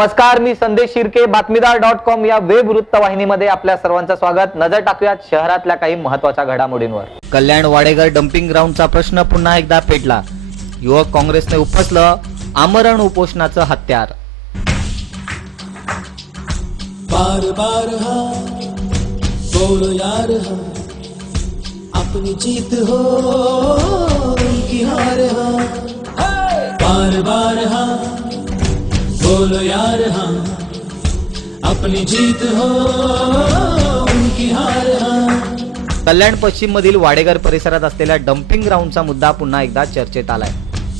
नमस्कार, मी संदेश शिर्के, बातमीदार.com या वेब वृत्तवाहिनीमध्ये आपल्या सर्वांचं स्वागत। नजर टाकूयात शहरातल्या काही महत्त्वाच्या घडामोडींवर। कल्याण वाडेघर डम्पिंग ग्राउंडचा प्रश्न पुन्हा एकदा पेटला। युवक काँग्रेसने उपसलं आमरण उपोषणाचं हत्यार। बार बार हाँ बोलो यार हाँ, अपनी जीत हो उनकी हार हाँ। बार बार हाँ बोलो यार हाँ, अपनी जीत हो उनकी हार हाँ। कल्याण पश्चिम मधील वाडेघर परिसरात असलेल्या डम्पिंग ग्राउंडचा मुद्दा पुन्हा एकदा चर्चेत आलाय।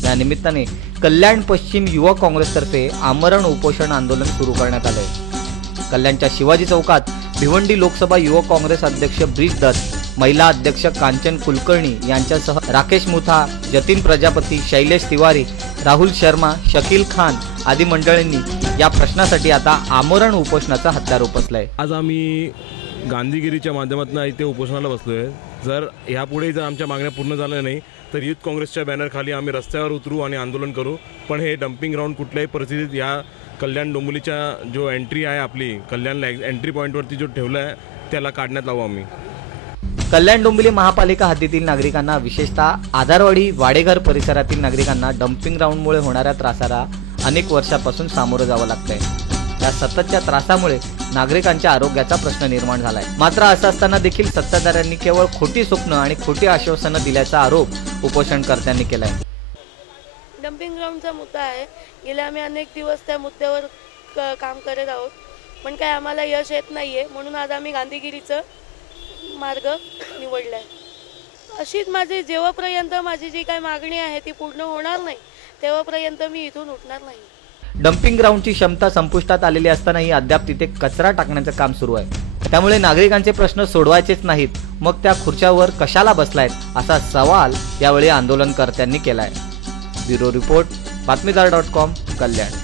या निमित्ताने कल्याण पश्चिम युवक काँग्रेसतर्फे आमरण उपोषण आंदोलन सुरू करण्यात आले। कल्याणच्या शिवाजी चौकात भिवंडी लोकसभा युवक काँग्रेस अध्यक्ष ब्रिज दत्त, महिला अध्यक्ष कांचन कुलकर्णी यांच्यासह राकेश मुथा, जतीन प्रजापती, शैलेश तिवारी, राहुल शर्मा, शकील खान आदी मंडळींनी या प्रश्नासाठी आता आमरण उपोषणाचं हत्यार उपसलंय। आज आम्ही गांधीगिरीच्या माध्यमातून इथे उपोषणाला बसलोय। जर यापुढे जर आमच्या मागण्या पूर्ण झाल्या नाही तर युथ काँग्रेसच्या बॅनर खाली आम्ही रस्त्यावर उतरू आणि आंदोलन करू। पण हे डम्पिंग ग्राउंड कुठल्याही परिस्थितीत या कल्याण डोंबिवलीच्या जो एंट्री आहे आपली कल्याणला एंट्री पॉईंटवरती जो ठेवला आहे त्याला काढण्यात लावू आम्ही। कल्याण डोंबिवली महापालिका हद्दीतील नागरिकांना, विशेषतः आधारवाडी वाडेघर परिसरातील नागरिकांना डम्पिंग ग्राउंडमुळे होणाऱ्या त्रासाला अनेक वर्षापासून सामोरं जावं लागतंय। या सततच्या त्रासामुळे नागरिकांच्या आरोग्याचा प्रश्न निर्माण झालाय। मात्र असं असताना देखील सत्ताधाऱ्यांनी केवळ खोटी स्वप्न आणि खोटी आश्वासनं दिल्याचा आरोप उपोषणकर्त्यांनी केलाय। डम्पिंग ग्राउंडचा मुद्दा आहे। गेल्या आम्ही अनेक दिवस त्या मुद्द्यावर काम करत आहोत, पण काय आम्हाला यश येत नाहीये। म्हणून आज आम्ही गांधीगिरीचं मार्ग निवडलाय। अशीच माझी जेव्हापर्यंत माझी जी काही मागणी आहे ती पूर्ण होणार नाही तेव्हापर्यंत मी इथून उठणार नाही। डम्पिंग ग्राउंडची क्षमता संपुष्टात आलेली असतानाही अद्याप तिथे कचरा टाकण्याचं काम सुरू आहे। त्यामुळे नागरिकांचे प्रश्न सोडवायचेच नाहीत, मग त्या खुर्च्यावर कशाला बसलायत असा सवाल यावेळी आंदोलनकर्त्यांनी केलाय। ब्युरो रिपोर्ट, बातमीदार.com, कल्याण।